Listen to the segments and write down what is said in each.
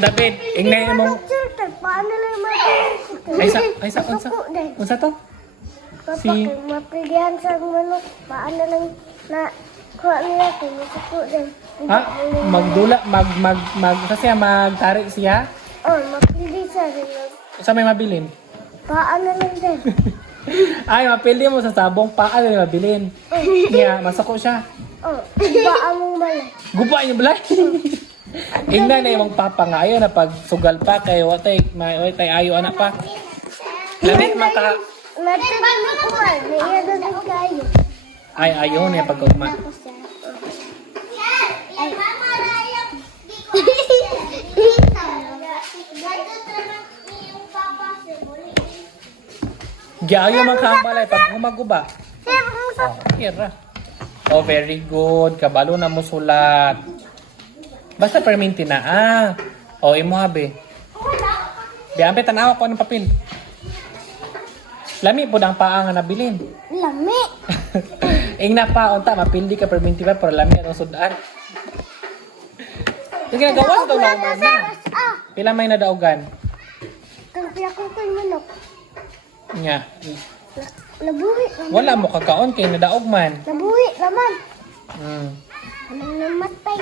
David, ingnay mong Paano lang mapilihan? unsa to? Papa, Si- kay mapilihan sa manok. Paano lang na kuha nila kay masuko din. Ha? Magdula, kasi magtari siya? Oh, mapili sa rin. Sa may mabilin? Paano lang din. Ay, mapili mo sa sabong paa na mabilin. Niya, masako siya. Oh, iba among malay. Guba niyo balay. Ingnan na yung papa nga ayaw na pag sugal pa kay watay ayo anak pa. Lamit man ka. Natapos ko ba? Naiya doon kayo. Ay ayaw niya pag ugma. Ay, Giayo man ka ang balay pag humaguba. Oh, ira. Oh, very good. Kabalo na mo sulat. Basta perminti na. Oh, imo habe. Di ampe tanaw ko ng papel. Lami po ang paa nga nabilin. lami. Ingna pa unta mapildi ka perminti pa pero lami atong sudan. Sige na gawas daw na umar na. Ah, Pila may nadaugan. kaya ko kay manok. Nya. Nabuhi. Wala mo kakaon kay nadaog man. Nabuhi naman. Anong namatay?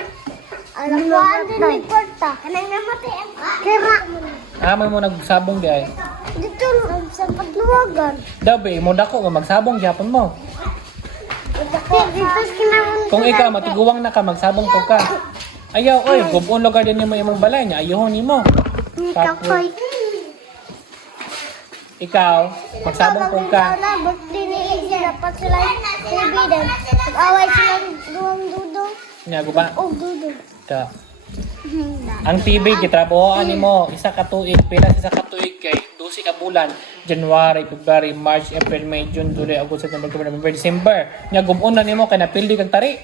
Alam ko, andun may kwarta. Anong namatay ang kira. May mo nagsabong di ay. Dito, sa pagluwagan. Dabi mo dako nga magsabong gyapon mo. Dito, kinamon. Kung ikaw matiguwang na ka magsabong ko ka. Ayaw oy, gubon lugar din nimo imong balay niya. Ayuhon nimo. Kakoy. Ikaw magsabong ko ka. Ba't diniig dapat sila kaibigan. Pag-away sila duwang dudong. Nya guba. O dudong. Ta. Ang TV gitrabahoan nimo isa ka tuig, pila sa isa ka tuig kay 12 ka bulan. January, February, March, April, May, June, July, August, September, October, November, December. Nya gubon na nimo kay napildi kag tari.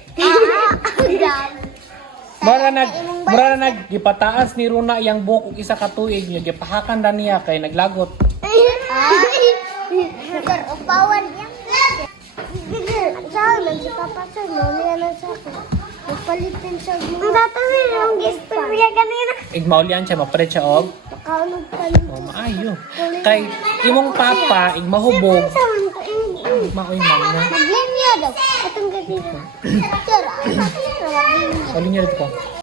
Mura na gipataas ni Runa yang buhok og isa ka tuig niya gipahakan na niya kay naglagot. Upawan yan. Saan lang si Papa Sir, no? Niya lang sa akin. Nagpalitin siya. Ang tatawin yung istorya kanina. Igmaulian siya mapalit siya og Nakaulog ka lang. oh maayo. Kay imong papa igmahubog. Maoy man na. Maglinya daw. Itong gabi. Sir, Ulinya dito.